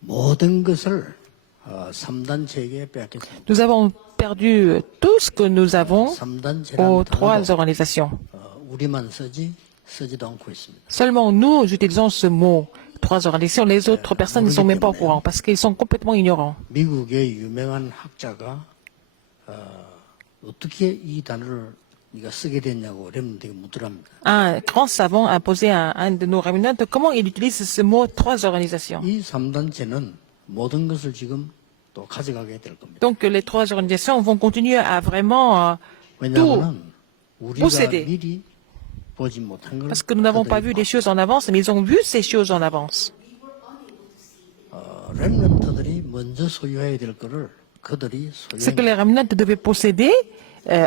모든 것을 3단체에게 빼앗겼습니다. Nous avons perdu tout ce que nous avons 3단체라는 aux trois 단어도 organisations. 우리만 쓰지도 않고 있습니다. Seulement nous utilisons ce mot, trois organisations. Les autres personnes ne sont même pas au courant parce qu'ils sont complètement ignorants. 미국의 유명한 학자가 어떻게 이 단어를 네가 쓰게 됐냐고 렘들에게 묻더랍니다. Un grand savant a posé à un de nos réunionnantes comment il utilise ce mot trois organisations. 이 3단체는 모든 것을 지금 또 가져가게 될 겁니다. Donc les trois organisations vont continuer à vraiment 왜냐하면 우리가 posséder. 미리 보지 못한 걸 Parce que nous n'avons pas vu des choses en avance, mais ils ont vu ces choses en avance. 렘넌트들이 먼저 소유해야 될 거를 그들이 Ce que 소유한 les réunionnantes devaient posséder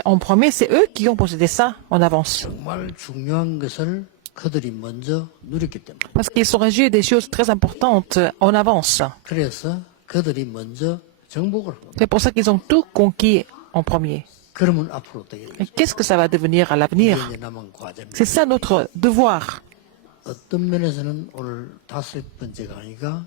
en premier, c'est eux qui ont possédé ça en avance. 정말 중요한 것을 그들이 먼저 누렸기 때문에 Parce qu'ils sont régies des choses très importantes en avance. 그래서 그들이 먼저 정복을 합니다. C'est pour ça qu'ils ont tout conquis en premier. 그러면 앞으로 어떻게 Et 되겠죠? qu'est-ce que ça va devenir à l'avenir? 이제 남은 과제입니다. C'est ça notre devoir. 어떤 면에서는 오늘 5번째 강의가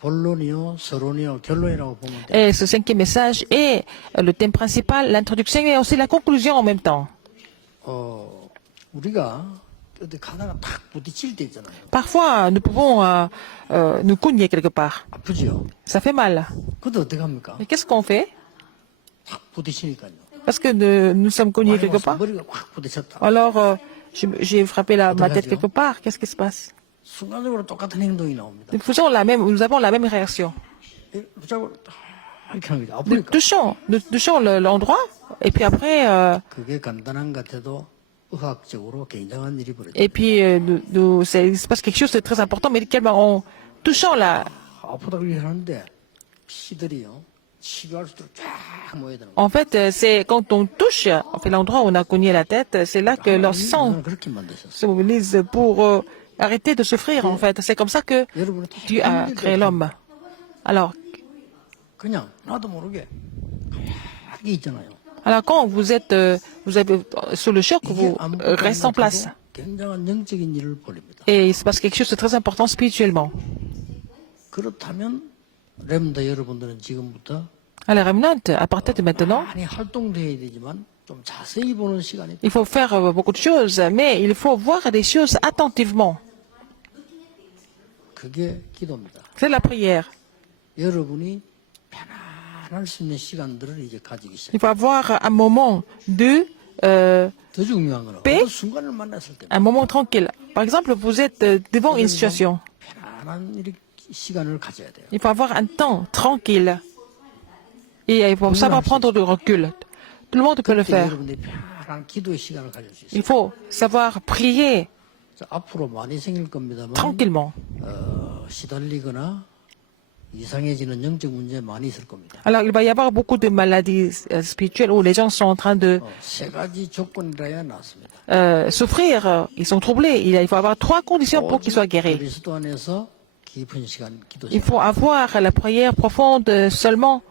본론이요, 서론이요, 결론이라고 보면 돼요. Et ce cinquième message est le thème principal, l'introduction et aussi la conclusion en même temps. 우리가 어디 가다가 탁 부딪힐 때 있잖아요. Parfois, nous pouvons nous cogner quelque part. 아프지요? Ça fait mal. 그때 어떻게 합니까? Mais qu'est-ce qu'on fait? 탁 부딪히니까요. Parce que nous sommes cognés quelque part. 머리가 확 부딪혔다. Alors, j'ai frappé ma tête quelque part. Qu'est-ce qui se passe? 순간적으로 똑같은 행동이 나옵니다. Nous avons la même réaction. 붙잡고 이렇게 합니다. Nous 아프니까. touchons l'endroit et puis après, 그게 간단한 것 같아도 의학적으로 굉장한 일이 벌어져요. et puis il se passe quelque chose de très important médicalement en touchant la. 아프다고 얘기하는데 피들이요. 치료할 수도 쫙 모여드는 거예요. En fait, c'est quand on touche, en fait, l'endroit où on a cogné la tête, c'est là que leur sang 그렇게 만드셨어요. se mobilise pour arrêter de souffrir, en fait. C'est comme ça que 여러분은 Dieu a créé l'homme. Alors, 그냥 나도 모르게 하게 있잖아요. quand vous êtes, vous avez sur le choc, vous restez en place. 굉장한 영적인 일을 벌입니다. Et il se passe quelque chose de très important spirituellement. 그렇다면 렘더 여러분들은 지금부터 À la Remnant, à partir de maintenant, 많이 활동돼야 되지만 좀 자세히 보는 시간이 il faut faire beaucoup de choses, mais il faut voir des choses attentivement. 그게 기도입니다. C'est la prière. 여러분이 편안할 수 있는 시간들을 이제 가지기 시작. Il faut avoir un moment 더 중요한 거는 네? 어떤 순간을 만났을 때 un moment tranquille. Par exemple, vous êtes devant une situation. 편안한 시간을 가져야 돼요. Il faut avoir un temps tranquille. Et il faut savoir prendre du recul. Tout le monde peut le faire. 여러분들이 편안한 기도의 시간을 가질 수 있어요. Il faut savoir prier 앞으로 많이 생길 겁니다만 tranquillement. 시달리거나 이상해지는 영적 문제 많이 있을 겁니다. Alors, il va y avoir beaucoup de maladies spirituelles où les gens sont en train de 세 가지 조건이라야 나왔습니다. souffrir. Ils sont troublés. Il faut avoir trois conditions pour qu'ils soient guéris. 그리스도 안에서 깊은 시간 기도 Il 시간. faut avoir la prière profonde seulement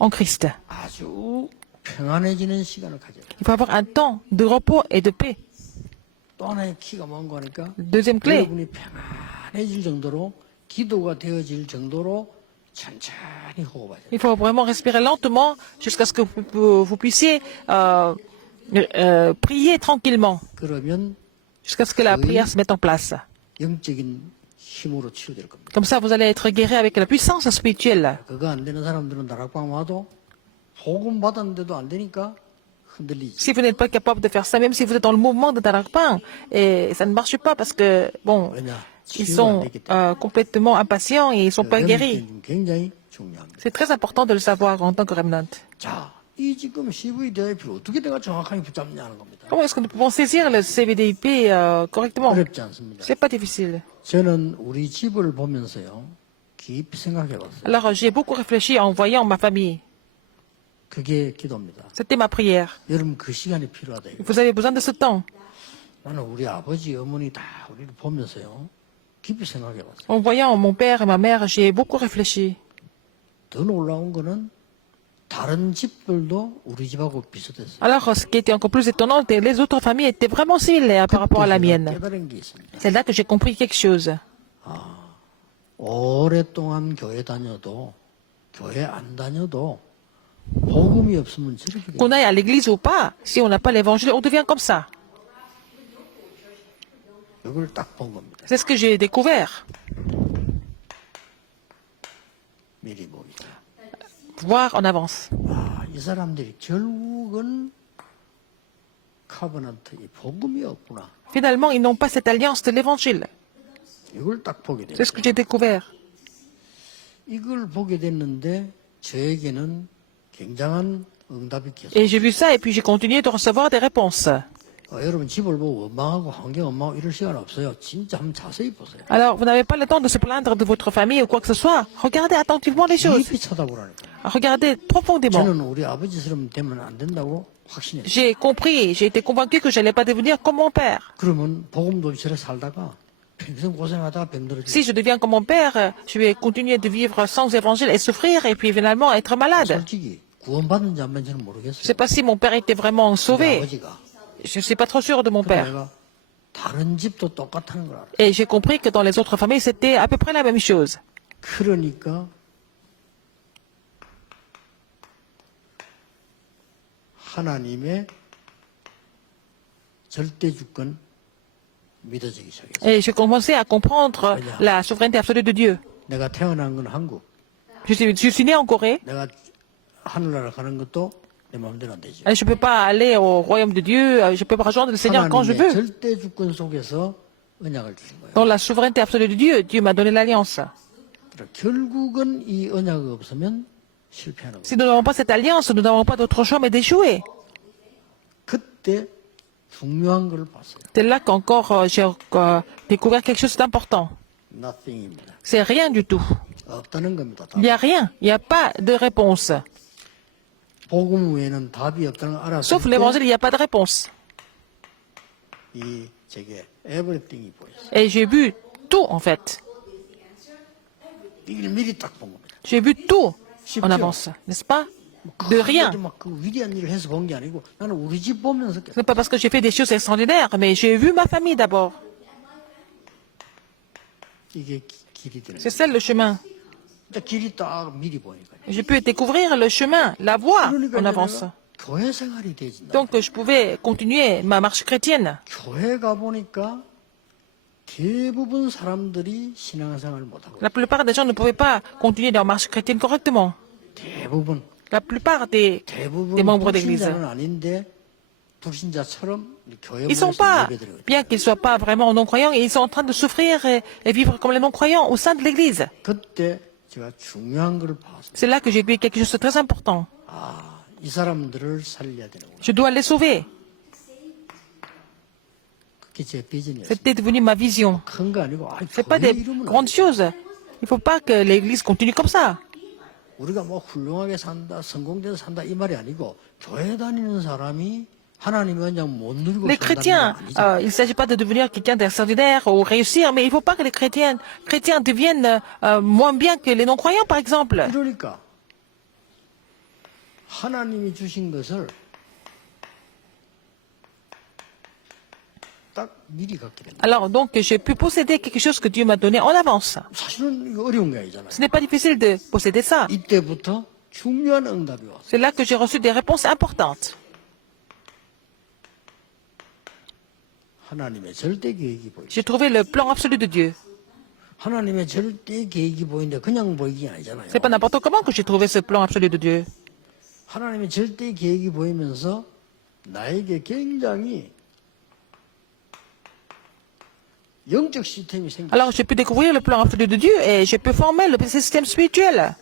en Christ. 아주 평안해지는 시간을 가져야 돼요. Il faut avoir un temps de repos et de paix. 또 하나의 키가 뭔가 하니까 Deuxième clé, 여러분이 평안해질 정도로 기도가 되어질 정도로 천천히 호흡하세요. il faut vraiment respirer lentement jusqu'à ce que vous puissiez prier tranquillement, 그러면 jusqu'à ce que la prière se mette en place. 영적인 힘으로 치유될 겁니다. Comme ça, vous allez être guéri avec la puissance spirituelle. 그거 안 되는 사람들은 다락방 와도 복음 받았는데도 안 되니까 흔들리지. Si vous n'êtes pas capable de faire ça, même si vous êtes dans le mouvement de Tarakpin, et ça ne marche pas parce que, bon, 왜냐? ils 치유가 안 sont 되기 때문에. complètement impatients et ils ne sont pas guéris. 굉장히 중요합니다. C'est très important de le savoir en tant que remnant. 자, 이 지금 CVDIP를 어떻게 내가 정확하게 붙잡느냐는 겁니다. Comment est-ce que nous pouvons saisir le CVDIP correctement? 어렵지 않습니다. C'est pas difficile. 저는 우리 집을 보면서요, 깊이 생각해봤어요. Alors, j'ai beaucoup réfléchi en voyant ma famille. 그게 기도입니다. C'était ma prière. 여러분 그 시간이 필요하다. 이거. Vous avez besoin de ce temps. 나는 우리 아버지, 어머니 다 우리를 보면서요, 깊이 생각해봤어요. En voyant mon père et ma mère, j'ai beaucoup réfléchi. 더 놀라운 거는 다른 집들도 우리 집하고 비슷했어요. Alors, ce qui était encore plus étonnant, c'est que les autres familles étaient vraiment similaires par rapport à la 그때 제가 mienne. 깨달은 게 있습니다. C'est là que j'ai compris quelque chose. 오랫동안 교회 다녀도 교회 안 다녀도 복음이 없으면 저렇게 돼요. Qu'on aille à l'église ou pas, si on n'a pas l'évangile, on devient comme ça. 이걸 딱 본 겁니다. C'est ce que j'ai découvert. 미리 보기. Voir en avance. 아, 이 사람들이 결국은 카버넌트 이 복음이 없구나. Finalement, ils n'ont pas cette alliance de l'évangile. 이걸 딱 보게 돼요. C'est ce que j'ai découvert. 이걸 보게 됐는데 저에게는 굉장한 응답이 계속. Et j'ai vu ça et puis j'ai continué de recevoir des réponses. 여러분 집을 보고 원망하고 환경 원망하고 이럴 시간 없어요. 진짜 한번 자세히 보세요. Alors, vous n'avez pas le temps de se plaindre de votre famille ou quoi que ce soit. Regardez attentivement les choses. 깊이 쳐다보라니까. Regardez profondément. 저는 우리 아버지처럼 되면 안 된다고 확신했어요. J'ai compris, j'ai été convaincu que je n'allais pas devenir comme mon père. 그러면 복음도시에 살다가 평생 고생하다가 병들어지고. Si je deviens comme mon père, je vais continuer de vivre sans évangile et souffrir et puis finalement être malade. 솔직히 구원받은지 안 받은지는 Je ne 모르겠어요. sais pas si mon père était vraiment 우리 sauvé. 아버지가. Je ne suis pas trop sûr de mon 근데 père. 내가 다른 집도 똑같다는 걸 알아. Et j'ai compris que dans les autres familles, c'était à peu près la même chose. 그러니까 하나님의 절대 주권 믿어지기 시작했어요. Et j'ai commencé à comprendre la souveraineté absolue de Dieu. 내가 태어난 건 한국. Je suis né en Corée. 내가 하늘나라 가는 것도 내 마음대로 안 되죠. Je ne peux pas aller au royaume de Dieu. Je ne peux pas rejoindre le Seigneur quand je 하나님의 veux. 절대 주권 속에서 언약을 주신 거예요. Dans la souveraineté absolue de Dieu, Dieu m'a donné l'alliance. 그러니까 결국은 이 언약이 없으면 실패하는 거예요. Si nous n'avons pas cette alliance, nous n'avons pas d'autre choix mais d'échouer. 그때 중요한 걸 봤어요. C'est là qu'encore j'ai découvert quelque chose d'important. Nothing입니다. C'est rien du tout. 없다는 겁니다. Il n'y a rien. Il n'y a pas de réponse. 복음 외에는 답이 없다는 걸 알았을 Sauf 때 l'évangile, il n'y a pas de réponse. 이 제게 everything이 보였어요. Et j'ai vu tout, en fait. 이걸 미리 딱 본 겁니다. J'ai vu tout 쉽죠? en avance, n'est-ce pas? De rien. 막그 위대한 일을 해서 본 게 아니고 나는 우리 집 보면서 Ce n'est pas parce que j'ai fait des choses extraordinaires, mais j'ai vu ma famille d'abord. 이게 길이 되는 C'est 거예요. ça le chemin. 진짜 길이 딱 미리 보니까요. J'ai pu découvrir le chemin, la voie 그러니까 en 이제 avance. 내가 교회 생활이 되진다. Donc je pouvais continuer ma marche chrétienne. 교회 가 보니까 대부분 사람들이 신앙생활을 못하고 La plupart des gens ne pouvaient pas continuer leur marche chrétienne correctement. 대부분 La plupart des membres d'église. 불신자는 아닌데 불신자처럼 교회 Ils sont 모여서 pas, 예배드리고 있다. bien qu'ils ne soient pas vraiment non-croyants, ils sont en train de souffrir et vivre comme les non-croyants au sein de l'église. 그때 제가 중요한 걸 봤어요. C'est là que j'ai vu quelque chose de très important. 아, 이 사람들을 살려야 되는구나. Je dois les sauver. 그게 제 비전이었어요. C'était devenu ma vision. 큰 거 아니고 아, C'est pas 교회 des 이름은 grandes choses. Il ne faut pas que l'église continue comme ça. 우리가 뭐 훌륭하게 산다, 성공돼서 산다 이 말이 아니고 교회 다니는 사람이 하나님의 언약 못 누리고 Les chrétiens, 산다는 건 아니죠. il ne s'agit pas de devenir quelqu'un d'extraordinaire ou réussir, mais il ne faut pas que les chrétiens deviennent moins bien que les non-croyants, par exemple. 그러니까 하나님이 주신 것을 딱 미리 갖게 됩니다. Alors donc, j'ai pu posséder quelque chose que Dieu m'a donné en avance. 사실은 이거 어려운 게 아니잖아요. Ce n'est pas difficile de posséder ça. 이때부터 중요한 응답이 왔어요. C'est là que j'ai reçu des réponses importantes. 하나님의 절대 계획이 보이죠. J'ai trouvé le plan absolu de Dieu. 하나님의 절대 계획이 보이는데 그냥 보이기 아니잖아요. C'est pas n'importe comment que j'ai trouvé ce plan absolu de Dieu. 하나님의 절대 계획이 보이면서 나에게 굉장히 영적 시스템이 생겼어요. Alors j'ai pu découvrir le plan absolu de Dieu et j'ai pu former le système spirituel.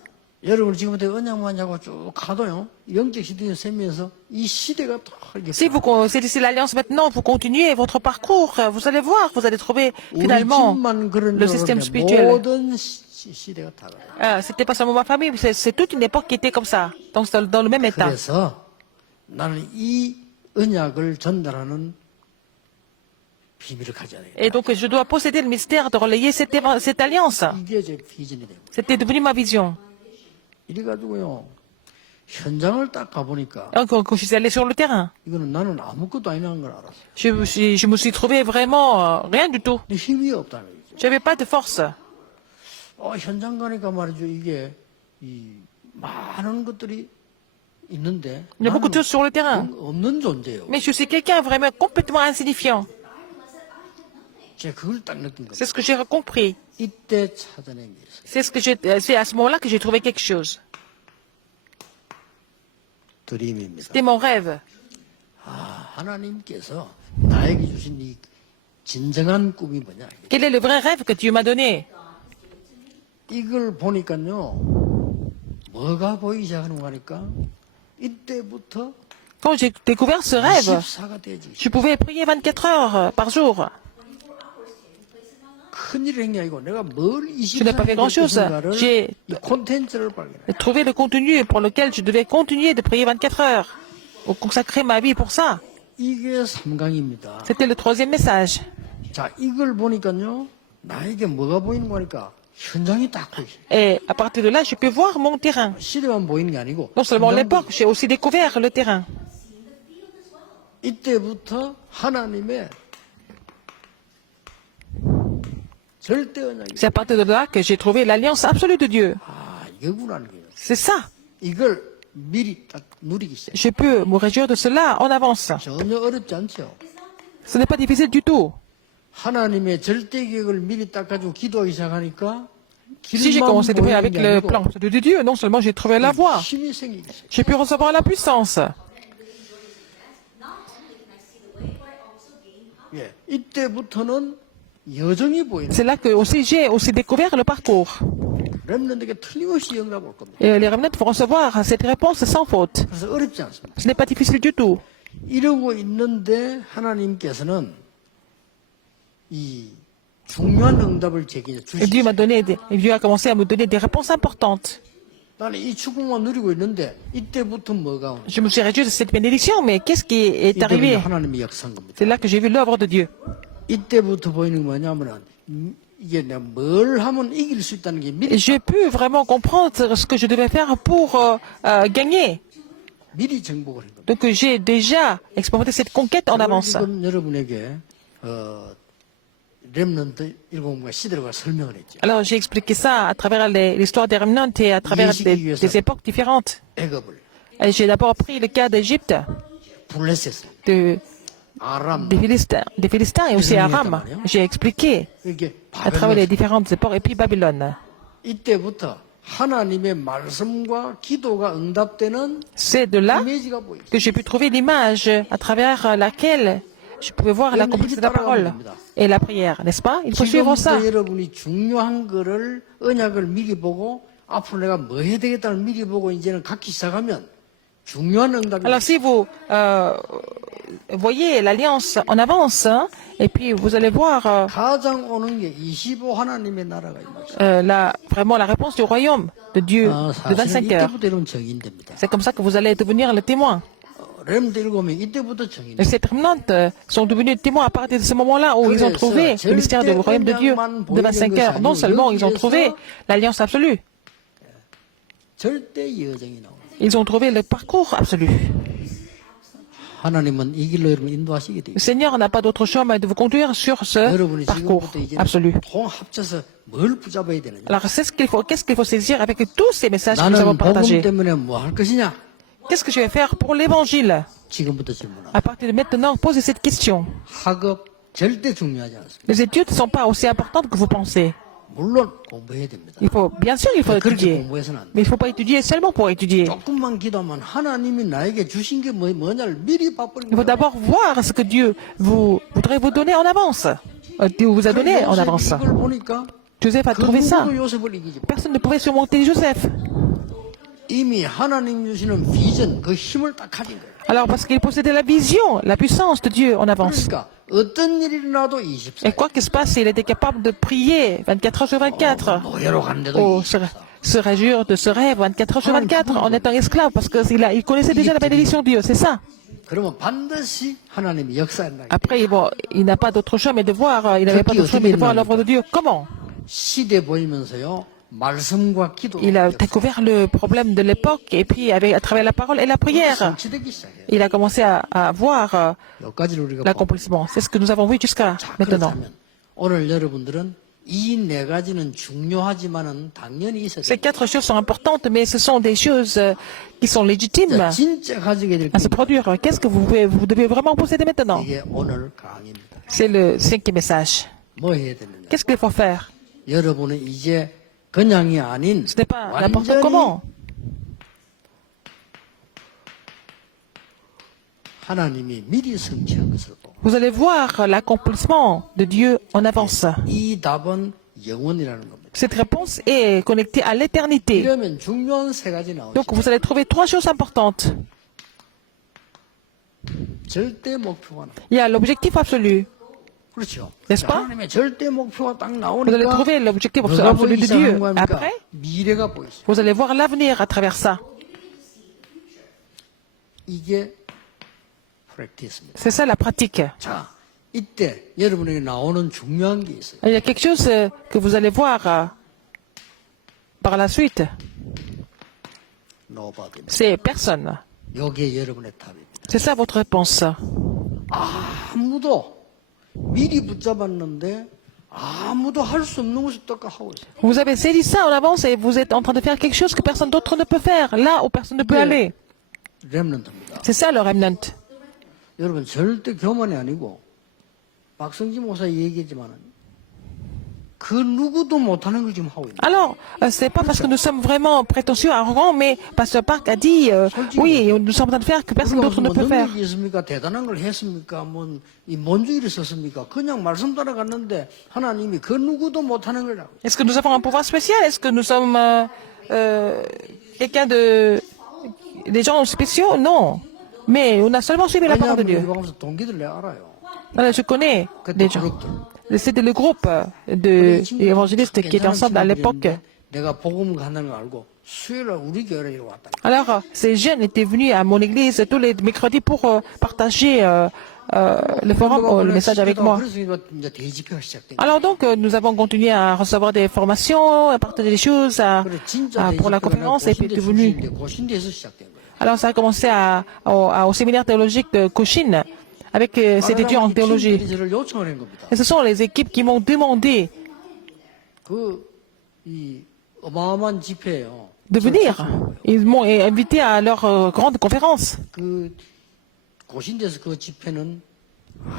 여러분 지금부터 언약만 하고 쭉 가도요. 영적 시스템이 생기면서 이 시대가 다 이렇게 Si vous saisissez l'alliance maintenant, vous continuez votre parcours, vous allez voir, vous allez trouver 우리 finalement 집만 그런 le 줄 système 알았는데 spirituel. 모든 시대가 다 그래요. C'était pas seulement ma famille, c'est toute une époque qui était comme ça, donc c'est dans le même état. 그래서 나는 이 언약을 전달하는 비밀을 가져야 돼요. Et donc je dois posséder le mystère de relayer cette alliance. 이게 제 비전이 되고. C'était devenu ma vision. 이래가지고요. 현장을 딱 가보니까 Donc, quand je suis allé sur le terrain, 이거는 나는 아무것도 아니라는 걸 알았어요. je me suis trouvé vraiment rien du tout. 근데 힘이 없다는 거죠. J'avais pas de force. 현장 가니까 말이죠. 이게 이 많은 것들이 있는데 Il y a beaucoup de choses sur le terrain. 없는 존재예요. Mais je suis quelqu'un vraiment complètement insignifiant. 제가 그걸 딱 느낀 거예요. C'est ce que j'ai compris. 이때 찾아낸 게 있어요. C'est à ce moment-là que j'ai trouvé quelque chose. 드림입니다. C'était mon rêve. 하나님께서 나에게 주신 이 진정한 꿈이 뭐냐? Quel est le vrai rêve que Dieu m'a donné? 이걸 보니까요, 뭐가 보이기 시작하는 거 하니까 이때부터 Quand j'ai découvert ce rêve, 24가 되지. je pouvais prier 24 heures par jour. 큰일을 한 게 아니고 내가 뭘 Je n'ai pas fait 24시간 grand-chose. 했는가를 J'ai 이 콘텐츠를 발견해. trouvé le contenu pour lequel je devais continuer de prier 24 heures. Pour consacrer ma vie pour ça. 이게 3강입니다. C'était le troisième message. 자, 이걸 보니까요, 나에게 뭐가 보이는 거니까 현장이 딱 보이죠. Et à partir de là, je peux voir mon terrain. 시대만 보이는 게 아니고 Non seulement 현장 l'époque, j'ai aussi découvert le terrain. 이때부터 하나님의 절대 언약이 C'est à partir de là que j'ai trouvé l'alliance absolue de Dieu. 이거구나. C'est ça. 이걸 미리 딱 누리기 시작. Je peux me réjouir de cela en avance. 전혀 어렵지 않죠. Ce n'est pas difficile du tout. 하나님의 절대 계획을 미리 딱 가지고 기도하기 시작하니까 Si j'ai 길만 commencé à prier 보이는 avec 게 le 아니고 plan de Dieu, non seulement j'ai trouvé la voie, 힘이 생기기 시작. j'ai pu recevoir la puissance. 예, 이때부터는 여정이 보이는. C'est là que aussi j'ai aussi découvert le parcours. 렘넌트에게 틀림없이 응답 올 겁니다. Et les remnants vont recevoir cette réponse sans faute. 그래서 어렵지 않습니다. Ce n'est pas difficile du tout. 이러고 있는데 하나님께서는 이 중요한 응답을 제게 Et Dieu 주시죠. m'a donné, Dieu a commencé à me donner des réponses importantes. 나는 이 축복만 누리고 있는데 이때부터 뭐가 오냐? Je me suis réjoui de cette bénédiction, mais qu'est-ce qui est 이때부터 arrivé? 하나님의 역사인 겁니다. C'est là que j'ai vu l'œuvre de Dieu. 이때부터 보이는 게 뭐냐면은 이게 내가 뭘 하면 이길 수 있다는 게 Et 미리 j'ai pu vraiment comprendre ce que je devais faire pour gagner. 미리 정복을 한 겁니다. Donc j'ai déjà expérimenté cette conquête en avance. 지금 여러분에게 렘넌트 일곱과 시대를 설명을 했죠. Alors j'ai expliqué ça à travers l'histoire des remnants et à travers des époques différentes. 애굽을 Et j'ai d'abord pris le cas d'Égypte, 블레셋을 아람 des Philistins et aussi Aram. J'ai expliqué 이게 à travers les 바벨론 différentes époques et puis Babylone. 이때부터 하나님의 말씀과 기도가 응답되는 C'est de là 이미지가 보이죠. que j'ai pu trouver l'image à travers laquelle je pouvais voir l'accomplissement de la parole et la prière, n'est-ce pas? Il faut suivre ça. 지금부터 여러분이 중요한 거를 언약을 미리 보고 앞으로 내가 뭐 해야 되겠다를 미리 보고 이제는 갖기 시작하면 중요한 응답이 Alors si vous voyez l'alliance en avance, hein, et puis vous allez voir 가장 오는 게 25 하나님의 나라가 있는 vraiment la réponse du royaume de Dieu de 25 사실은 heures. 이때부터 이런 정인됩니다. C'est comme ça que vous allez devenir le témoin. 렘드 일곱이 이때부터 정인. Et ces remnantes sont devenus témoins à partir de ce moment-là où ils ont trouvé le mystère du royaume de Dieu de 25 heures. Non seulement ils ont trouvé l'alliance absolue, 절대 여정이 나옵니다. ils ont trouvé le parcours absolu. 하나님은 이 길로 여러분 인도하시게 돼요. Le Seigneur n'a pas d'autre choix mais de vous conduire sur ce 여러분이 parcours 지금부터 이제 absolu. 통 합쳐서 뭘 붙잡아야 되느냐? Alors c'est qu'est-ce qu'il faut saisir avec tous ces messages que nous avons 나는 복음 partagés. 때문에 뭐 할 것이냐? Qu'est-ce que je vais faire pour l'évangile? 지금부터 질문합니다. À partir de maintenant, posez cette question. 학업 절대 중요하지 않습니다. Les études ne sont pas aussi importantes que vous pensez. 물론 공부해야 됩니다. Bien sûr, il faut 그렇게 étudier. 공부해서는 안 돼. Mais il ne faut pas étudier seulement pour étudier. 조금만 기도하면 하나님이 나에게 주신 게 뭐냐를 미리 봐버리는 Il faut 거예요. d'abord voir ce que Dieu voudrait vous donner en avance. Dieu vous a donné en avance. 이걸 보니까 Joseph a 그 trouvé ça. 누구도 요셉을 이기지 못. Personne ne pouvait surmonter Joseph. 이미 하나님 주시는 비전 그 힘을 딱 가진 거예요. Alors parce qu'il possédait la vision, la puissance de Dieu en avance. 그러니까 어떤 일이 일어나도 Et 24. quoi qu'il se passe, il était capable de prier 24 heures sur 24. 노예로 갔는데도 Oh, 24. se réjouir de ce rêve 24 heures sur 24 en étant esclave parce qu'il connaissait déjà la bénédiction de Dieu, c'est ça. 그러면 반드시 하나님이 역사한다. Après, bon, il n'a pas d'autre choix mais de voir, il n'avait pas d'autre choix mais de voir l'œuvre de Dieu. Comment? 시대 보이면서요. 말씀과 기도. Il a découvert le problème de l'époque et puis à travers la parole et la prière, 성취되기 시작해요. il a commencé à voir 여기까지를 우리가 l'accomplissement. C'est ce que nous avons vu jusqu'à 자, maintenant. 그렇다면 오늘 여러분들은 이 네 가지는 중요하지만은 당연히 있어야 Ces 돼. 4 choses sont importantes, mais ce sont des choses qui sont légitimes 진짜 가지게 될 à se 게 produire. Qu'est-ce que vous devez vraiment posséder maintenant? 이게 오늘 강의입니다. C'est le 5e message. 뭐 해야 되느냐? Qu'est-ce qu'il faut faire? 여러분은 이제 그냥이 아닌 Ce n'est pas n'importe 완전히 comment. 하나님이 미리 성취한 것을 보고 Vous allez voir l'accomplissement de Dieu en avance. 이 답은 영원이라는 겁니다. Cette réponse est connectée à l'éternité. 이러면 중요한 세 가지 나오죠. Donc vous allez trouver 3 choses importantes. 절대 목표가 나와. Il y a l'objectif absolu. 그렇죠. N'est-ce pas? 하나님의 절대 목표가 딱 Vous allez 나오니까 trouver l'objectif 뭐가 absolu 보이기 de Dieu. 시작한 거 아닙니까? Après, 미래가 보이죠. vous allez voir l'avenir à travers ça. 이게 프랙티스입니다. C'est ça la pratique. 자, 이때 여러분에게 나오는 중요한 게 있어요. Il y a quelque chose que vous allez voir par la suite. 노바디. C'est personne. 이게 여러분의 답입니다. C'est ça votre réponse. 아무도 미리 붙잡았는데 아무도 할 수 없는 것을 또 하고 있어요. Vous avez saisi ça en avance et vous êtes en train de faire quelque chose que personne d'autre ne peut faire, là où personne ne peut aller. 렘넌트입니다. C'est ça le remnant. 여러분 절대 교만이 아니고 박성지 목사 얘기했지만 그 누구도 못하는 걸 지금 하고 있는. Alors, c'est pas parce que nous sommes vraiment prétentieux, arrogants, mais Pasteur Park a dit, oui, nous sommes en train de faire que personne d'autre ne peut faire. 능력이 있습니까? 대단한 걸 했습니까? 뭐이 뭔주의를 썼습니까? 그냥 말씀 따라갔는데 하나님이 그 누구도 못하는 걸 하고. Est-ce que nous avons un pouvoir spécial? Est-ce que nous sommes quelqu'un de... des gens spéciaux? Non. Mais on a seulement suivi la parole de Dieu. 왜냐하면 동기들 내가 알아요. Alors, je connais des gens. C'était le groupe d'évangélistes qui étaient ensemble à l'époque. 내가 복음 간다는 걸 알고 수요일 우리 교회로 이리 왔다. Alors, ces jeunes étaient venus à mon église tous les mercredis pour partager le forum, le message avec moi. 그래서 이제 대집회가 시작된 거예요. Alors donc, nous avons continué à recevoir des formations, à partager des choses 그래 진짜 pour la 대집회가 conférence et puis 고신대 devenu. 출신인데 고신대에서 시작된 거예요. Alors ça a commencé au séminaire théologique de Cochin avec ces étudiants en théologie. 팀들이 저를 요청을 한 겁니다. Et ce sont les équipes qui m'ont demandé 이 어마어마한 집회예요. de venir. Ils m'ont invité à leur grande conférence. 그 고신대에서 그 집회는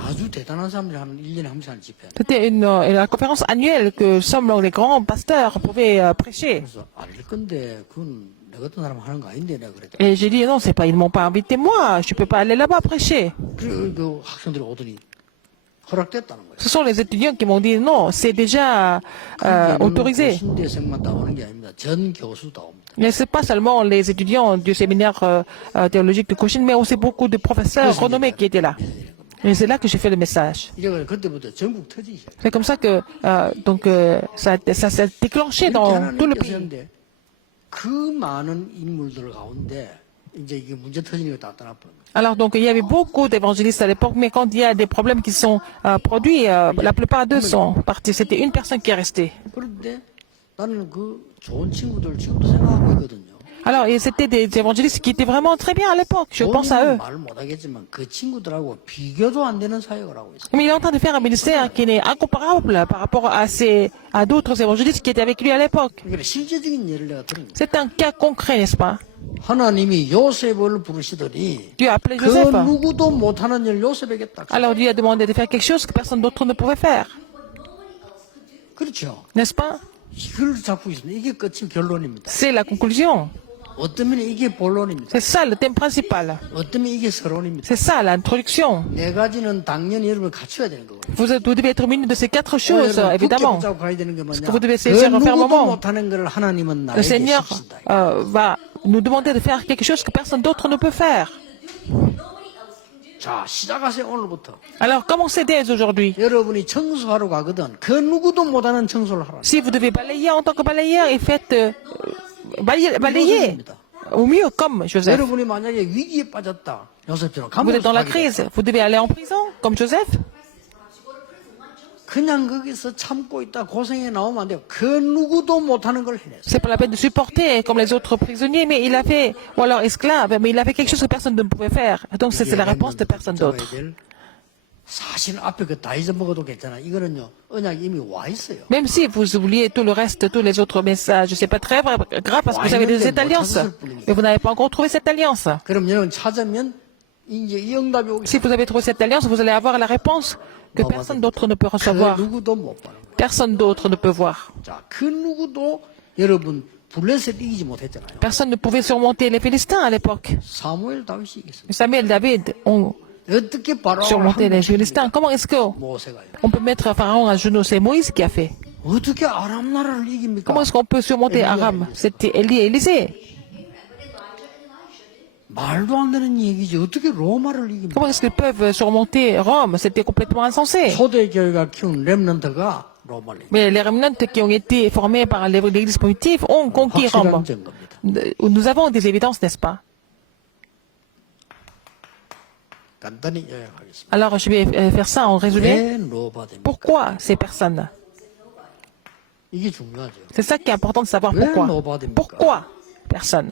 아주 대단한 사람들이 하는 1년에 한 번씩 하는 집회. C'était la conférence annuelle que seuls les grands pasteurs pouvaient prêcher. 그래서 알릴 건데 그건 내 같은 사람 하는 거 아닌데 내가 그랬다. Et j'ai dit non, c'est pas, ils m'ont pas invité moi, je peux pas aller là-bas prêcher. 그 학생들이 오더니 허락됐다는 거예요. Ce sont les étudiants qui m'ont dit non, c'est déjà autorisé. 고신대생만 나오는 게 아닙니다. 전 교수 나옵니다. Mais c'est pas seulement les étudiants du séminaire théologique de Cochin, mais aussi beaucoup de professeurs renommés qui étaient là. Et c'est là que j'ai fait le message. 이래가 그때부터 전국 터지기 시작. C'est comme ça que ça s'est déclenché dans tout le pays. 하는데 그 많은 인물들 가운데 이제 이게 문제 터지니까 다 떠나버린 거예요. Alors donc il y avait beaucoup d'évangélistes à l'époque, mais quand il y a des problèmes qui sont produits, la plupart d'eux sont partis. C'était une personne qui est restée. 그런데 나는 그 좋은 친구들 지금도 생각하고 있거든요. Alors et c'était des évangélistes qui étaient vraiment très bien à l'époque. Je pense à eux. 말 못하겠지만 그 친구들하고 비교도 안 되는 사역을 하고 있어요. Mais il est en train de faire un ministère qui n'est incomparable par rapport à d'autres évangélistes qui étaient avec lui à l'époque. 그러니까 실제적인 예를 내가 들은 거예요. C'est un cas concret, n'est-ce pas? 하나님이 요셉을 부르시더니 Dieu a appelé 그 Joseph. 누구도 못하는 일 요셉에게 딱. Alors Dieu a demandé de faire quelque chose que personne d'autre ne pouvait faire. 그렇죠. N'est-ce pas? 이걸 잡고 있습니다. 이게 끝이 결론입니다. C'est la conclusion. 어쩌면 이게 본론입니다. C'est ça le thème principal. 어쩌면 이게 서론입니다. C'est ça l'introduction. 네 가지는 당연히 여러분 갖춰야 되는 거고요. Vous devez être muni de ces 4 choses, 여러분, évidemment. 붙잡고 가야 되는 게 뭐냐? vous devez 그 saisir 누구도 fermement. 못하는 걸 하나님은 Le 나에게 Seigneur 시킨다. va nous demander de faire quelque chose que personne d'autre ne peut faire. 자, 시작하세요 오늘부터. Alors commencez dès aujourd'hui. 여러분이 청소하러 가거든 그 누구도 못하는 청소를 하라. Si vous devez balayer en tant que balayeur, et faites balayer 요셉입니다. au mieux comme Joseph. 여러분이 만약에 위기에 빠졌다. 요셉처럼 Vous êtes dans la 감옥에 crise, vous devez aller en prison comme Joseph. 그냥 거기서 참고 있다 고생해 나오면 안 돼요. 그 누구도 못하는 걸 해냈어요. C'est pas la peine de supporter comme les autres prisonniers, mais il a fait, ou alors esclave, mais il a fait quelque chose que personne ne pouvait faire. Donc c'est la réponse de personne d'autre. 사실 앞에 그 다 잊어먹어도 괜찮아. 이거는요, 언약이 이미 와 있어요. Même si vous oubliez tout le reste, tous les autres messages, c'est pas très grave parce que vous avez déjà cette alliance. Mais vous n'avez pas encore trouvé cette alliance. 그럼 여러분 찾으면 이제 이 응답이 오기 Si vous avez trouvé cette alliance, vous allez avoir la réponse que personne d'autre ne peut 그 recevoir. 누구도 못 받는 거예요. Personne d'autre ne peut voir. 자, 그 누구도 여러분 블레셋 이기지 못했잖아요. Personne ne pouvait surmonter les Philistins à l'époque. 사무엘 다윗이 이겼어요. Samuel et David ont 어떻게 바라올 surmonté les Philistins. Comment est-ce qu'on 모세가요? peut mettre Pharaon à genoux? C'est Moïse qui a fait. 어떻게 아람 나라를 이깁니까? Comment est-ce qu'on peut surmonter Aram? C'était Élie et Élisée. 말도 안 되는 얘기지. 어떻게 로마를 이깁니까? Comment est-ce qu'ils peuvent surmonter Rome? C'était complètement insensé. 초대교회가 키운 렘넌트가 로마를 이깁니다. Mais les remnants qui ont été formés par l'Église primitive ont conquis Rome. 확실한 증거입니다. Nous avons des évidences, n'est-ce pas? 간단히 요약하겠습니다. Alors, je vais faire ça en résumé. 왜 노바됩니까? Pourquoi ces personnes? 이게 중요하죠. C'est ça qui est important de savoir 왜 pourquoi. 노바됩니까? Pourquoi personne?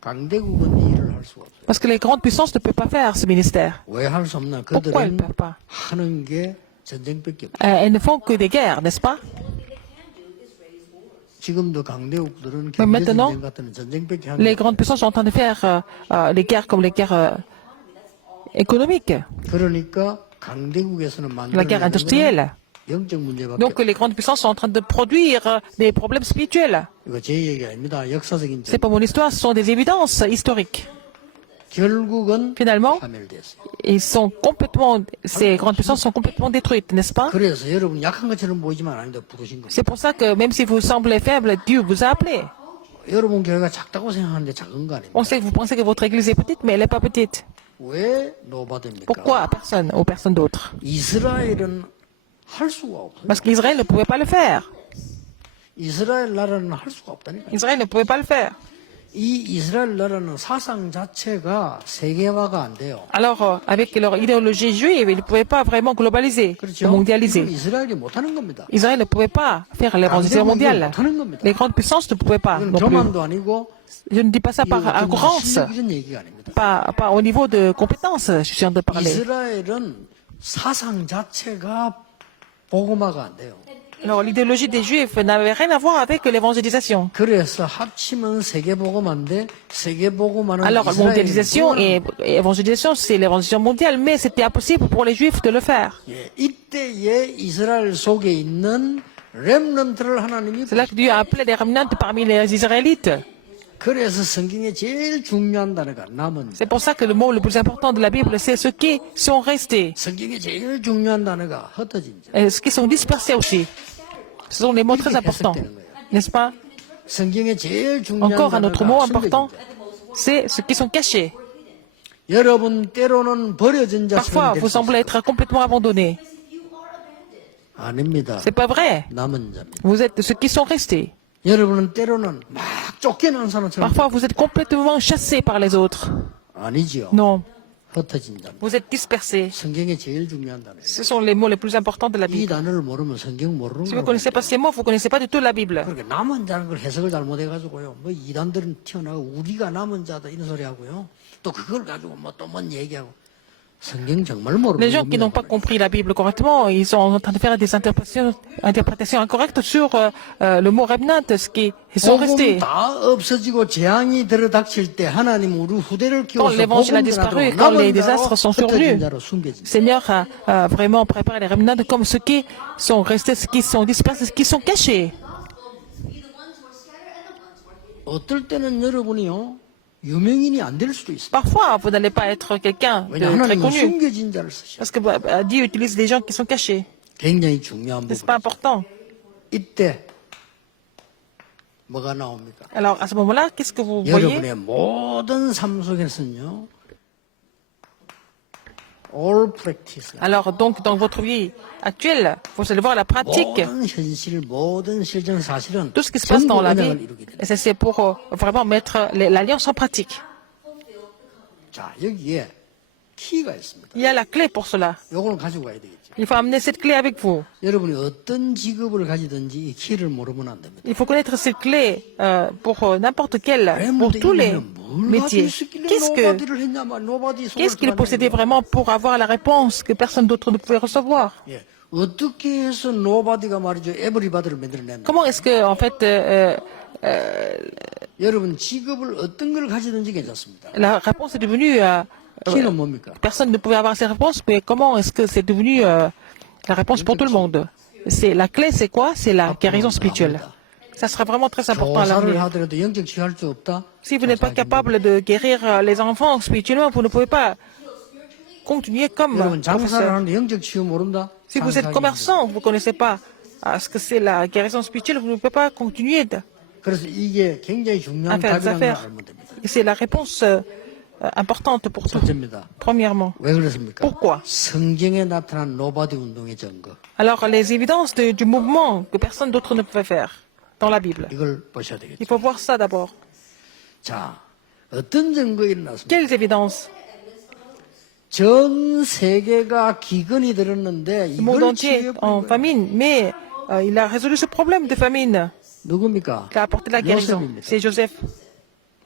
강대국은 이 일을 할 수가 없어요. Parce que les grandes puissances ne peuvent pas faire ce ministère. 왜 할 수 없나? Pourquoi elles 그들은 ne peuvent pas? 하는 게 전쟁밖에 없어요. Elles ne font que des guerres, n'est-ce pas? 지금도 강대국들은 Mais maintenant, 경제전쟁 같은 전쟁밖에 하는 Les 게 grandes puissances sont en train de faire les guerres comme les guerres économiques, 그러니까 강대국에서는 la guerre 만들어내는 industrielle. 영적 문제밖에 Donc les grandes puissances sont en train de produire des problèmes spirituels. 이거 제 얘기 아닙니다. 역사적인 C'est pas mon histoire, ce sont des évidences historiques. 결국은 Finalement, 파멸됐어요. ces grandes puissances sont complètement détruites, n'est-ce pas? 그래서 여러분 약한 것처럼 보이지만 아닌데 부르신 겁니다. C'est pour ça que même si vous semblez faible, Dieu vous a appelé. 여러분 교회가 작다고 생각하는데 작은 거 아닙니까? On sait que vous pensez que votre église est petite, mais elle n'est pas petite. 왜 노바됩니까? Pourquoi personne ou personne d'autre? 이스라엘은 할 수가 없어요. Parce qu'Israël ne pouvait pas le faire. 이스라엘 나라는 할 수가 없다니까. Israël ne pouvait pas le faire. 이 이스라엘 나라는 사상 자체가 세계화가 안 돼요. Alors, avec leur idéologie juive, ils ne pouvaient pas vraiment globaliser, 그렇죠? mondialiser. 이걸 이스라엘이 못하는 겁니다. Israël ne pouvait pas faire l'évangélisation mondiale. 못하는 겁니다. Les grandes puissances ne pouvaient pas 이건 non plus. 교만도 아니고 Je ne dis pas ça par 이거 arrogance, 실력적인 얘기가 아닙니다. pas au niveau de compétence, je suis en train de parler. 이스라엘은 사상 자체가 복음화가 안 돼요. Alors, l'idéologie des Juifs n'avait rien à voir avec l'évangélisation. 그래서 합치면 세계복음화인데 세계복음화는 Alors, 이스라엘이 mondialisation 구원하는 et évangélisation, c'est l'évangélisation mondiale, mais c'était impossible pour les Juifs de le faire. 예, 이때에 이스라엘 속에 있는 렘넌트를 하나님이 C'est là que Dieu a appelé les remnants parmi les Israélites. 그래서 성경에 제일 중요한 단어가 남은 자. C'est pour ça que le mot le plus important de la Bible, c'est ceux qui sont restés, 성경에 제일 중요한 단어가 흩어진 자. et ceux qui sont dispersés aussi. Ce sont des mots très importants, n'est-ce pas? 성경에 제일 중요한 Encore un autre mot 단어가 important, 숨겨진 자. c'est ceux qui sont cachés. 여러분 때로는 버려진 Parfois, 자처럼 vous 될수 semblez 있어요. être complètement abandonnés. 아닙니다. C'est pas vrai. 남은 자입니다. Vous êtes ceux qui sont restés. 여러분은 때로는 막 쫓겨난 사람처럼 Parfois, vous êtes complètement chassés par les autres. 아니지요. Non, 흩어진 자입니다. vous êtes dispersés. 성경에 제일 중요한 단어예요. Ce sont les mots les plus importants de la 이 Bible. 단어를 모르면 성경 모르는 Si vous ne 거예요. connaissez pas ces mots, vous ne connaissez pas du tout la Bible. 그러니까 남은 자는 걸 해석을 잘못해가지고요. 뭐 이단들은 튀어나오고 우리가 남은 자다 이런 소리 하고요. 또 그걸 가지고 뭐 또 뭔 얘기하고 성경 정말 모르는 Les gens qui n'ont pas 겁니다. compris la Bible correctement, ils sont en train de faire des interprétations incorrectes sur le mot remnant, ce qui ils sont 복음 restés. 다 없어지고 재앙이 들어닥칠 때 하나님 우리 후대를 Quand 키워서 l'évangile a 복음 disparu, 전하도록 quand les 남은 désastres 자로 sont 흩어진 survenus, 자로 숨겨진 le Seigneur a vraiment préparé les remnants comme ceux qui sont restés, ceux qui sont dispersés, ceux qui sont cachés. 어떨 때는 여러분이요 유명인이 안 될 수도 있어요. Parfois, vous n'allez pas être quelqu'un de 왜냐 très 하나님은 connu, 숨겨진 자를 쓰셔. parce que Dieu utilise des gens qui sont cachés. 굉장히 중요한 C'est pas 부분. important. 이때 뭐가 나옵니까? Alors, à ce moment-là, qu'est-ce que vous voyez? 여러분의 모든 삶 속에서는요. all practice. Alors, donc, dans votre vie actuelle, vous allez voir la pratique. 모든 현실, 모든 실전 사실은 Tout ce qui se passe 전부 dans la 언약을 vie, 이루게 됩니다. et ça, c'est pour vraiment mettre l'alliance en pratique. 자, 여기에 키가 있습니다. Il y a la clé pour cela. 요걸 가지고 가야 되겠죠. Il faut amener cette clé avec vous. 여러분이 어떤 직업을 가지든지 이 키를 모르면 안 됩니다. Il faut connaître cette clé pour n'importe quel, pour tous les métiers. Qu'est-ce qu'il possédait vraiment pour avoir la réponse que personne d'autre ne pouvait recevoir? 예, 어떻게 해서 노바디가 말이죠 에브리바디를 만들어냅니까? Comment est-ce que, en fait, 여러분 직업을 어떤 걸 가지든지 괜찮습니다. la réponse est devenue 키는 뭡니까? personne ne pouvait avoir ces réponses, mais comment est-ce que c'est devenu la réponse pour tout le monde? C'est la clé, c'est quoi? C'est la guérison spirituelle. Ça sera vraiment très important à 조사를 l'avenir. 하더라도 영적 치유할 수 없다. Si vous n'êtes pas capable de guérir les enfants spirituellement, vous ne pouvez pas continuer comme 여러분 장사를 professeur. 하는데 영적 치유 모른다. Si vous êtes commerçant, vous ne connaissez pas ce que c'est la guérison spirituelle, vous ne pouvez pas continuer 그래서 이게 굉장히 중요한 à faire des 답이라는 걸 affaires. 알면 됩니다. Et c'est la réponse importante pour tout. 첫째입니다. Premièrement. 왜 그렇습니까? Pourquoi? 성경에 나타난 노바디 운동의 증거. Alors, les évidences du mouvement que personne d'autre ne pouvait faire dans la Bible. 이걸 보셔야 되겠죠. Il faut voir ça d'abord. 자, 어떤 증거 일어났습니까? Quelles évidences? 전 세계가 기근이 들었는데 Le monde 이걸 entier 치유해 en 버린 거예요. famine, mais il a résolu ce problème de famine. 누굽니까? Il a apporté la guérison. 요셉입니다. C'est Joseph.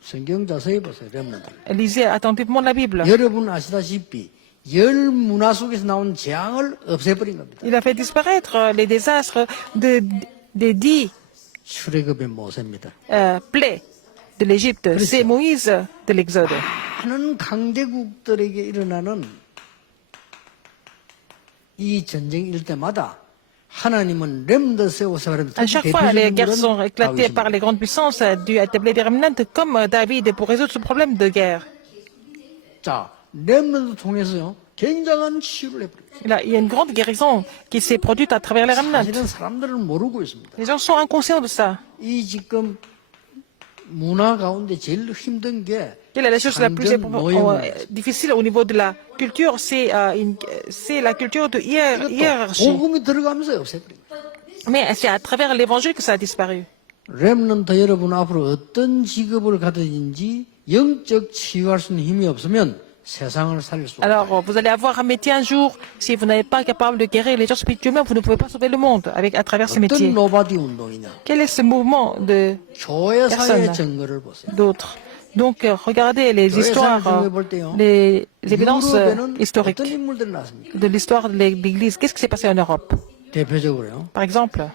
성경 자세히 보세요. 렘넌트. Lisez attentivement la Bible. 여러분 아시다시피 열 문화 속에서 나온 재앙을 없애버린 겁니다. Il a fait disparaître les désastres des 10 출애굽의 모세입니다. plaies de l'Égypte. C'est Moïse de l'Exode. 많은 강대국들에게 일어나는 이 전쟁일 때마다 하나님은 렘더 세워서 하는 À chaque fois, les guerres sont 대표적인 éclatées 인물은 par les grandes puissances dû établir des remnants comme David pour résoudre ce problème de guerre. 자, 렘너도 통해서요 굉장한 치유를 해버려요. Il y a une grande guérison qui s'est produite à travers les remnants. 사실은 사람들은 모르고 있습니다. Les gens sont inconscients de ça. 이 지금 문화 가운데 제일 힘든 게 Quelle est la chose la plus 상전 모형을 difficile au niveau de la culture? C'est la culture de hiérarchie. 복음이 들어가면서 없애버린 거예요. Mais c'est à travers l'évangile que ça a disparu. 렘넌트 여러분 앞으로 어떤 직업을 가든지 영적 치유할 수 있는 힘이 없으면 세상을 살릴 수 없어요. Alors, vous allez avoir un métier un jour. Si vous n'êtes pas capable de guérir les gens spirituellement, vous ne pouvez pas sauver le monde à travers ce 어떤 métier. 노바디 운동이냐? Quel est ce mouvement de 교회 사회의 personnes 증거를 보세요. d'autres? Donc, regardez les 교회 사회 histoires, 증거 볼 때요. les évidences 유럽에는 historiques 어떤 인물들이 나왔습니까? de l'histoire de l'Église. Qu'est-ce qui s'est passé en Europe? 대표적으로요. Par exemple,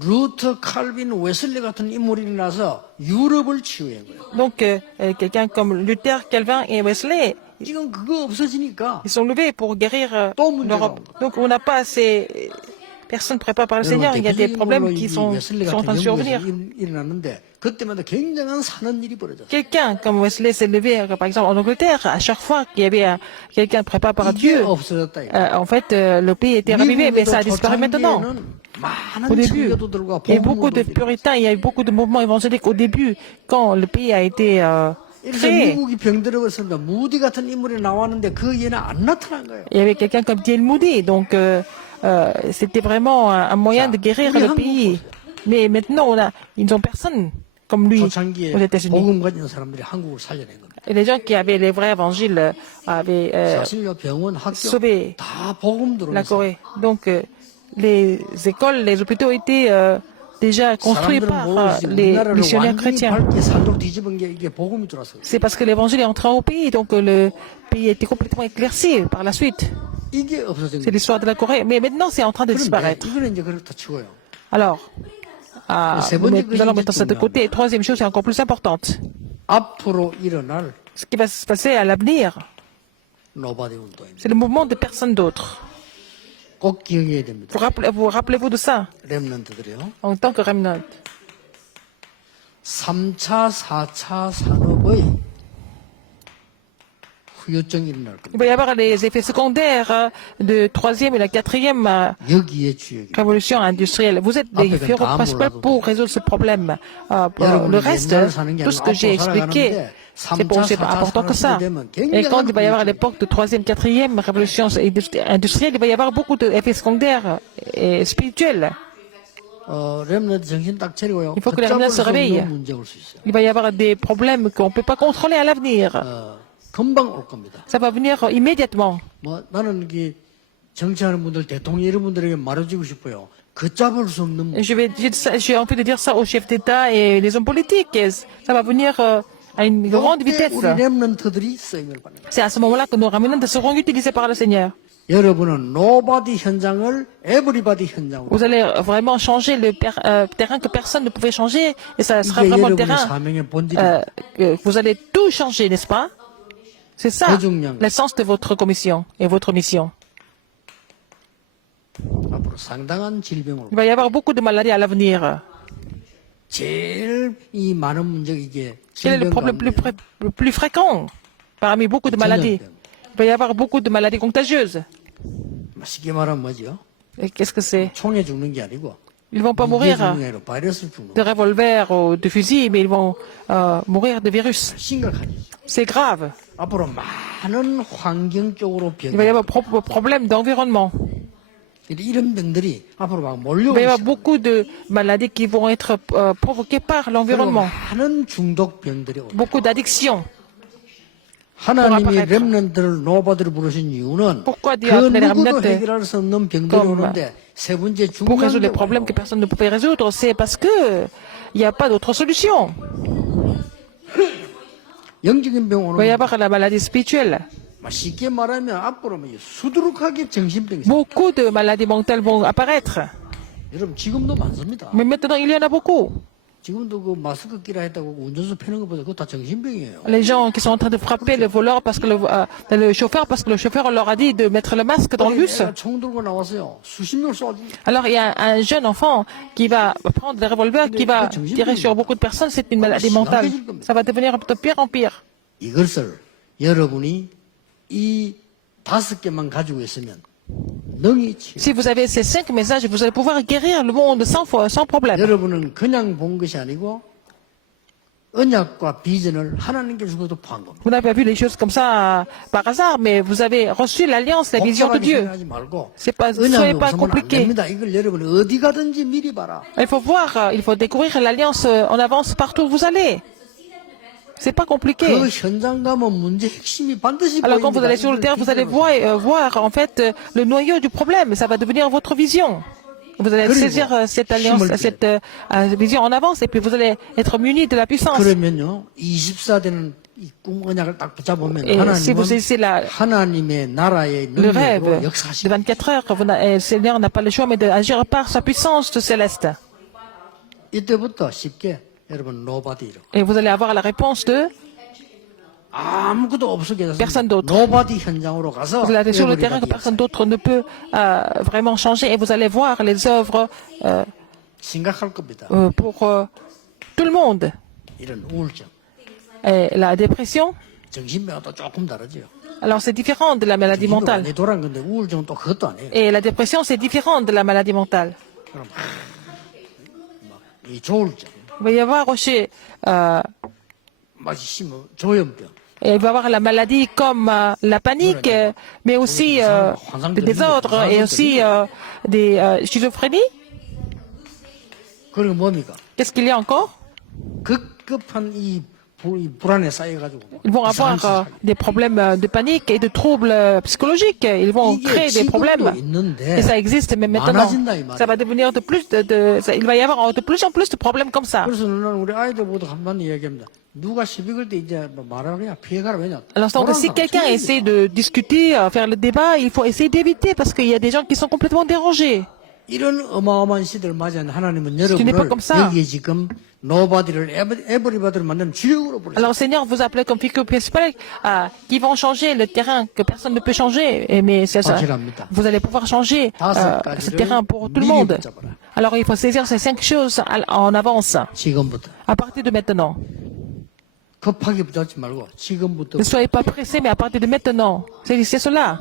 루터, 칼빈, 웨슬리 같은 인물이 나서 유럽을 치유한 거예요. donc quelqu'un comme Luther, Calvin et Wesley, 지금 그거 없어지니까 ils sont levés pour guérir l'Europe. Donc, on n'a pas assez personne ne prépare par le Seigneur. Il y a des problèmes qui sont en train de survenir. 일어났는데 그때마다 굉장한 사는 일이 벌어졌어요. Quelqu'un comme Wesley s'est levé, par exemple en Angleterre, à chaque fois qu'il y avait quelqu'un préparé par 이게 Dieu, 없어졌다. 이거. en fait, le pays était ravivé, mais ça a disparu maintenant. 많은 Au début, 청교도들과 il y a eu beaucoup de 복음운동들이 puritains, il y a eu beaucoup de mouvements évangéliques au début, quand le pays a été 그래서 créé. 미국이 병들어버렸습니다. 무디 같은 인물이 나왔는데 그 얘는 안 나타난 거예요. Il y avait quelqu'un comme D.L. Moody, donc c'était vraiment un moyen de guérir le pays. Mais maintenant, ils n'ont personne comme lui 초창기에 aux États-Unis. 복음 가진 사람들이 한국을 살려낸 겁니다. Et les gens qui avaient les vrais évangiles avaient 사실요 병원, 학교 sauvé 다 복음 la 들어오면서 Corée. Donc les écoles, les hôpitaux étaient déjà construits 사람들은 par 모르지 les 우리나라를 missionnaires 완전히 chrétiens. 밝게 살로 뒤집은 게 이게 복음이 들어왔어요. C'est parce que l'évangile est entré au pays, donc le pays a été complètement éclairci par la suite. 이게 없어진 C'est 거예요. l'histoire de la Corée. Mais maintenant, c'est en train de 그런데 disparaître. 이거는 이제 그렇다 치고요. Alors, 세 번째 nous allons 것이 mettre ça de 중요합니다. côté. Troisième chose, c'est encore plus importante. 앞으로 일어날 Ce qui va se passer à l'avenir, 노바디 운동입니다. c'est le mouvement de personne d'autre. 꼭 기억해야 됩니다. Vous rappelez-vous de ça, 렘넌트들이요. en tant que remnant. 3차, 4차 산업의 후유증이 일어날 겁니다. Il va y avoir les effets secondaires de troisième et la quatrième 여기에 주역이. révolution industrielle. Vous êtes des figures principales pour résoudre ce problème. Le reste, tout ce que j'ai expliqué, c'est pas important que ça. Et quand il va y avoir l'époque de troisième, quatrième révolution industrielle, il va y avoir beaucoup d'effets secondaires et spirituels. 렘넌트 정신 딱 차리고요. Il faut que les remnants se réveillent. 문제 올 수 있어요. Il va y avoir des problèmes qu'on ne peut pas contrôler à l'avenir. 금방 올 겁니다. Ça va venir immédiatement. 뭐 나는 이게 정치하는 분들, 대통령 이런 분들에게 말해주고 싶어요. 걷잡을 수 없는 J'ai envie de dire ça aux chefs d'État et les hommes politiques. Ça va venir à une grande vitesse. 우리 렘넌트들이 쓰임을 받는 거예요. C'est à ce moment-là que nos ramenantes seront utilisés par le Seigneur. 여러분은 노바디 현장을 에브리바디 현장으로. Vous allez vraiment changer le terrain que personne ne pouvait changer, et ça sera 이게 vraiment le 여러분의 terrain 사명의 본질입니다. que vous allez tout changer, n'est-ce pas? C'est ça, 대중량. l'essence de votre commission et votre mission. 앞으로 상당한 질병으로. Il va y avoir beaucoup de maladies à l'avenir. 제일 이 많은 문제 이게 Quel est le 질병 problème 가운데 le plus fréquent parmi beaucoup de maladies? Il va y avoir beaucoup de maladies contagieuses. 쉽게 말하면 뭐죠? Et qu'est-ce que c'est? 총에 죽는 게 아니고 Ils vont pas 이게 mourir 죽는 게 아니라 바이러스 죽는 de 거. revolver ou de fusil, mais ils vont mourir de virus. 심각하죠. C'est grave. 앞으로 많은 환경적으로 병. Il va y avoir problème d'environnement. 이런 병들이 앞으로 막 Il 몰려오고 va y avoir 있어요. beaucoup de maladies qui vont être provoquées par 그리고 l'environnement. 많은 중독병들이 오고. Beaucoup d'addictions. 하나님이 apparaître. 렘넌트를 노바들을 부르신 이유는 Pourquoi 그 Dieu a appelé les 누구도 remnants 해결할 수 없는 병들이 comme 오는데 세 번째 pour 중요한 résoudre les 게 problèmes que 와요. personne ne pouvait résoudre? C'est parce que il n'y a pas d'autre solution. 영적인 병 Il 오는 va y avoir la maladie spirituelle. 쉽게 말하면 앞으로 뭐 수두룩하게 정신병이 있어요. Beaucoup de maladies mentales vont apparaître. 여러분 지금도 많습니다. Mais maintenant, il y en a beaucoup. 지금도 그 마스크 끼라 했다고 운전수 패는 것보다 그거 다 정신병이에요. Les gens qui sont en train de frapper le voleur parce que le chauffeur parce que le chauffeur leur a dit de mettre le masque dans le bus. 애가 총 들고 나왔어요. 수십 명 쏘지. Alors il y a un jeune enfant qui va prendre des revolvers, qui va tirer sur beaucoup de personnes, c'est une maladie mentale. Ça va devenir de pire en pire. 이것을 여러분이 이 5개만 가지고 있으면 능히 치유. Si vous avez ces 5 messages, vous allez pouvoir guérir le monde sans problème. 여러분은 그냥 본 것이 아니고 언약과 비전을 하나님께 주고도 판 겁니다. Vous n'avez pas vu les choses comme ça par hasard, mais vous avez reçu l'alliance, la vision de 복잡하게 Dieu. 생각하지 말고 Soyez 언약이 pas 없으면 안 compliqué. 됩니다. 이걸 여러분 어디 가든지 미리 봐라. Il faut voir, il faut découvrir l'alliance en avance partout où vous allez. C'est pas compliqué. 그 현장 가면 문제 핵심이 반드시 Alors quand vous 보입니다. allez sur le terrain, vous allez voir en fait le noyau du problème. Ça va devenir votre vision. Vous allez saisir cette alliance, cette vision en avance, et puis vous allez être muni de la puissance. 그러면요 24대는 이 꿈 언약을 딱 붙잡으면 Et si vous saisissez 하나님의 나라의 le rêve 능력으로 de 역사하시고 24 heures, le Seigneur n'a pas le choix mais d'agir par sa puissance céleste. 이때부터 쉽게 여러분 노바디로 Et vous allez avoir la réponse de 아무것도 없었게 Personne d'autre. 노바디 현장으로 가서 vous allez aller sur le terrain que everybody personne d'autre ne peut vraiment changer, et vous allez voir les œuvres 심각할 겁니다. pour tout le monde. 이런 우울증, Et la dépression, 정신병은 또 조금 다르죠. alors c'est différent de la maladie mentale. 내 돌아간 건데 우울증은 또 그것도 아니에요. Et la dépression, c'est différent de la maladie mentale. 그럼 이 조울증, Il va y avoir aussi, 마치 심한 조현병, et il va y avoir la maladie comme la panique, mais aussi des désordres et aussi des schizophrénies. 그리고 뭡니까? Qu'est-ce qu'il y a encore? 급급한 이 불안에 쌓여가지고 Ils vont avoir des problèmes de panique et de troubles psychologiques. Ils vont créer des problèmes. Et ça existe, mais maintenant, ça va devenir il va y avoir de plus en plus de problèmes comme ça. 그래서 나는 우리 아이들보다 한번 이야기합니다. 누가 시비 걸 때 이제 말하면 그냥 피해가라. 왜냐? À l'instant que si quelqu'un essaie de discuter, faire le débat, il faut essayer d'éviter parce qu'il y a des gens qui sont complètement dérangés. 이런 어마어마한 시대를 맞이한 하나님은 n'est pas 여러분을 comme ça. 여기에 지금 노바디를 에버리바디를 만드는 주역으로 부르셨어요. Alors le Seigneur vous appelle comme figure principale qui vont changer le terrain que personne ne peut changer. Mais c'est ça. 확실합니다. Vous allez pouvoir changer ce terrain pour tout le monde. Alors il faut saisir ces 5 choses en avance, 지금부터 à partir de maintenant. 급하게 붙잡지 말고 지금부터 Ne soyez pas pressés, mais à partir de maintenant. C'est cela.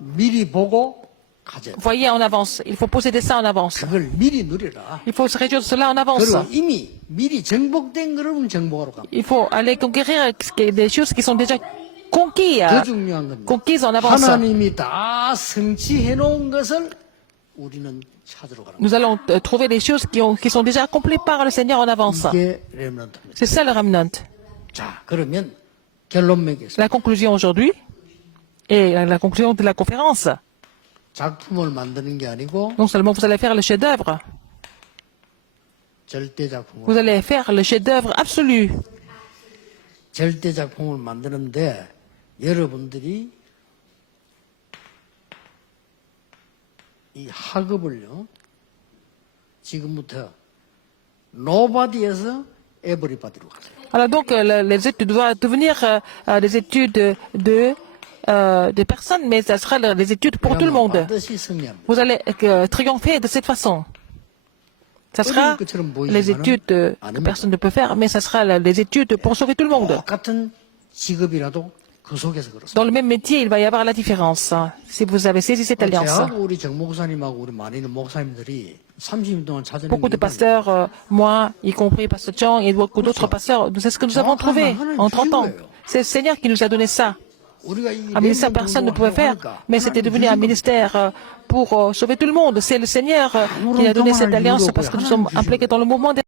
미리 보고 가져. Voyez en avance. Il faut posséder ça en avance. 그걸 미리 누려라. Il faut se réjouir de cela en avance. 그리고 이미 미리 정복된 거는 정복하러 갑니다. Il faut aller conquérir des choses qui sont déjà conquises, 더 중요한 건 conquises en avance. 하나님이 다 성취해 놓은 것을 우리는 찾으러 가는 거예요. Nous allons trouver des choses qui sont déjà accomplies par le Seigneur en avance. 이게 렘넌트입니다. C'est ça le remnant. 자, 그러면 결론 맺겠습니다. La conclusion aujourd'hui et la conclusion de la conférence. 작품을 만드는 게 아니고 Non seulement vous allez faire le chef-d'œuvre, 절대 작품을 vous allez faire le chef-d'œuvre absolu. 절대 작품을 만드는데 여러분들이 이 학업을요 지금부터 nobody에서 everybody로 가세요. Alors donc, les études doivent devenir des études de personnes, mais ça sera les études pour tout le monde. 반드시 승리합니다. Vous allez triompher de cette façon. Ça sera les études que personne ne peut faire, mais ça sera les études pour sauver tout le monde. 똑같은 직업이라도 그 속에서 그렇습니다. Dans le même métier, il va y avoir la différence. Si vous avez saisi cette alliance. 저하고 우리 정 목사님하고 우리 많은 목사님들이 30년 동안 찾아낸 Beaucoup de pasteurs, moi, y compris Pasteur Chang et beaucoup d'autres pasteurs, c'est ce que nous avons trouvé en 30 ans. C'est le Seigneur qui nous a donné ça. Un ministère, personne ne pouvait faire, mais c'était devenu un ministère pour sauver tout le monde. C'est le Seigneur qui a donné cette alliance parce que nous sommes impliqués dans le mouvement des